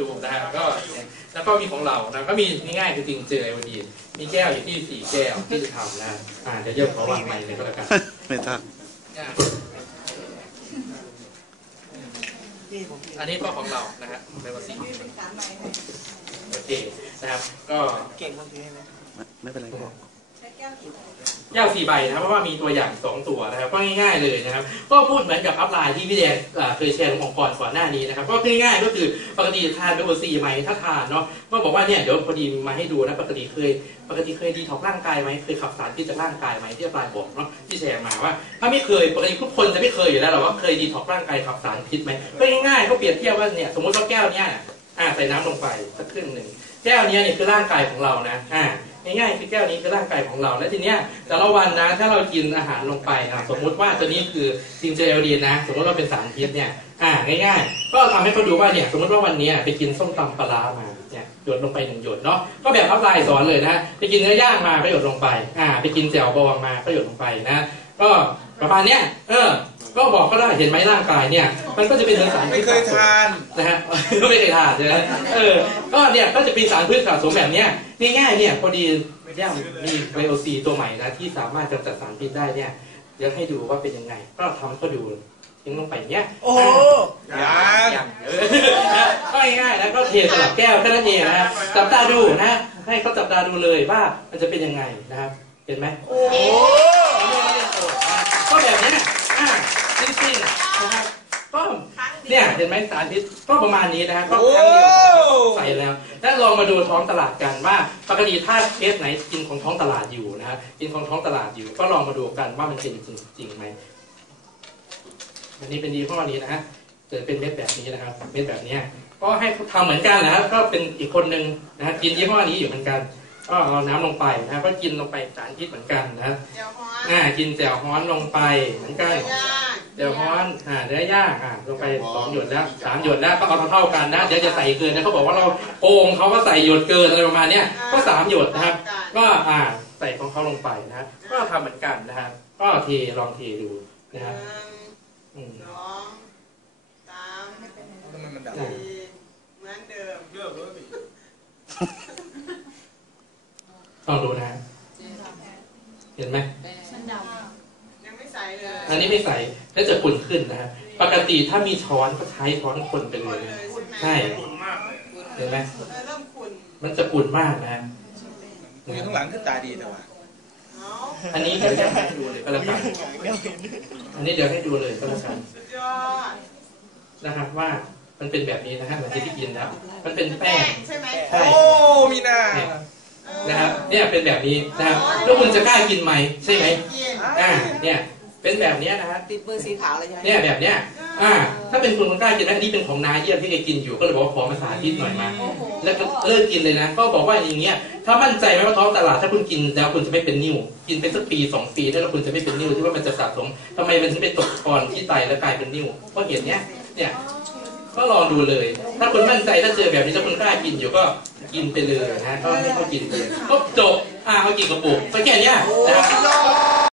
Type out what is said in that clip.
ดูนะครับก็แล้วก็มีของเรานะก็มีง่ายๆคือจริงเจอไอโอดีนมีแก้วอยู่ที่สี่แก้วที่จะทำนะอ่าเดี๋ยวเดี๋ยวขอวางใหม่เลยก็แล้วกันไม่ทันอันนี้ก็ของเรานะฮะไบโอซีโอเคนะครับ ก็เก่งบางทีไหมไม่เป็นไรค แก้วสี่ใบนะครับเพราะว่ามีตัวอย่างสองตัวนะครับก็ง่ายๆเลยนะครับ ก็พูดเหมือนกับอัพไลน์ที่พี่แดงอ่าเคยแชร์ลงองค์กรก่อนหน้านี้นะครับก็ง่ายๆก็คือปกติทานไบโอซีไหมถ้าทานเนาะก็บอกว่าเนี่ยเดี๋ยวพอดีมาให้ดูนะปกติเคย ปกติเคยดีท็อกร่างกายไหมเคยขับสารพิษจากร่างกายไหมที่อัพไลน์บอกเนาะที่แชร์มาว่า ถ้าไม่เคยปกติทุกคนจะไม่เคยอยู่แล้วหรอว่าเคยดีท็อกร่างกายขับสารพิษไหมก็ง่ายๆก็เปรียบเทียบว่าเนี่ยสมมติว่าแก้วเนี้ยอ่าใส่น้ำลงไปสักครึ่งหนึ่งแก้วนี้เนี่ยคือร่างกายของเรานะอ่า ง่ายๆคือแก้วนี้คือร่างกายของเรา และทีเนี้ยแต่ละวันนะถ้าเรากินอาหารลงไปอะสมมุติว่าตัวนี้คือซิงเจลดีนนะ สมมติว่าเป็นสารพิษเนี่ยอ่าง่ายๆ ก็ทำให้เขาดูว่าเนี่ยสมมติว่าวันนี้ไปกินส้มตำปลาร้ามาเนี่ยหยดลงไปหนึ่งหยดเนาะก็แบบอัพไลน์สอนเลยนะไปกินเนื้อย่างมาก็หยดลงไปอ่าไปกินแจ่วบองมาก็หยดลงไปนะ ก็ประมาณเนี้ยเออ ก็บอกก็ได้เห็นไหมร่างกายเนี่ย มันก็จะเป็นเหมือนสารไม่เคยทานนะฮะไม่เคยทานใช่ไหมเออ ก็เนี่ยก็จะเป็นสารพืชสะสมแบบเนี้ยง่ายๆเนี่ยพอดีย่ามีไบโอซีตัวใหม่นะที่สามารถกำจัดสารพิษได้เนี่ยเดี๋ยวให้ดูว่าเป็นยังไง ก็ทำให้เขาดูทิ้งลงไปอย่างเนี้ยโอ้โหยังอย่างเออก็ง่ายๆนะก็เทสลับแก้วแค่นั้นเองนะจับตาดูนะให้เขาจับตาดูเลยว่ามันจะเป็นยังไงนะครับ เห็นไหมโอ้โหก็แบบเนี้ยอะ จริงๆนะครับก็เนี่ยเห็นไหมสารพิษก็ประมาณนี้นะฮะก็ครั้งเดียวใส่แล้ว แล้วลองมาดูท้องตลาดกันว่าปกติถ้าเคสไหนกินของท้องตลาดอยู่นะฮะกินของท้องตลาดอยู่ ก็ลองมาดูกันว่ามันเป็นจริงจริงไหมอันนี้เป็นดีข้อนี้นะฮะเกิดเป็นเม็ดแบบนี้นะครับ เม็ดแบบเนี้ยก็ให้ทำเหมือนกันนะครับก็เป็นอีกคนนึงนะฮะกินยี่ห้อนี้อยู่เหมือนกัน ก็เอาน้ำลงไปนะก็กินลงไปสารพิษเหมือนกันนะเดี๋ยวฮอนอ่ากินแจ่วฮ้อนลงไปเหมือนกัน ย่างแจ่วฮ้อนอ่าเนื้อย่างอ่าลงไปสองหยดแล้วสามหยดแล้วก็เอาเท่าๆกันนะ เดี๋ยวจะใส่เกินนะเขาบอกว่าเราโกงเขาก็ใส่หยดเกินอะไรประมาณเนี้ยก็สามหยดนะครับ ก็อ่าใส่ของเขาลงไปนะ ก็ทำเหมือนกันนะครับ ก็เทลองเทดูหนึ่นะครับงอืมสองสามทำไมมันดับสี่เหมือนเดิมเยอะเลยลองดูนะฮะเห็นไหม ยังไม่ใส่เลยอันนี้ไม่ใส่แล้วจะขุ่นขึ้นนะฮะปกติถ้ามีช้อนก็ใช้ช้อนคนไปเลหมดยเลยนะใช่ไหมใช่ขุ่นมากเลยเห็นไหมเออเริ่มขุ่นมันจะขุ่นมากนะฮะมึงอยู่ข้างหลังคือตาดีแต่ว่าเนาะอันนี้เดี๋ยวจะให้ดูเลยก็แล้วกันอันนี้เดี๋ยวให้ดูเลยก็แล้วกันสุดยอดนะครับว่ามันเป็นแบบนี้นะฮะหลังจากที่กินแล้วมันเป็นแป้แป้งงใช่ไหมใช่โอ้มีหน้าเออ นะครับ เนี่ยเป็นแบบนี้นะครับแล้วคุณจะกล้ากินไหมใช่ไหมกินอ่า เนี่ยเป็นแบบเนี้ยนะฮะติดมือสีขาวเลยใช่ไหมเนี่ยแบบเนี้ยอ่า ถ้าเป็นคุณคุณกล้ากินนะอันนี้เป็นของนาเยี่ยมที่แกกินอยู่ก็เลยบอกว่าขอมาสาธิตหน่อยมาโอ้โหแล้วก็เลิกกินเลยนะ ก็บอกว่าอย่างเงี้ยถ้ามั่นใจไหมว่าท้องตลาดถ้าคุณกินแล้วคุณจะไม่เป็นนิ่วกินเป็นสักปีสองปีแล้วคุณจะไม่เป็นนิ่วที่ว่ามันจะสะสมทำไมมันถึงไปตกตอนที่ไตแล้วกลายเป็นนิ่วเพราะเห็นเนี้ยเนี่ย ก็ลองดูเลย ถ้าคุณมั่นใจถ้าเจอแบบนี้ถ้าคุณกล้ากินอยู่ก็กินไปเลยนะก็ให้เขากินไปก็จบอ่าเขากินกระปุกไปแค่นี้นะครับ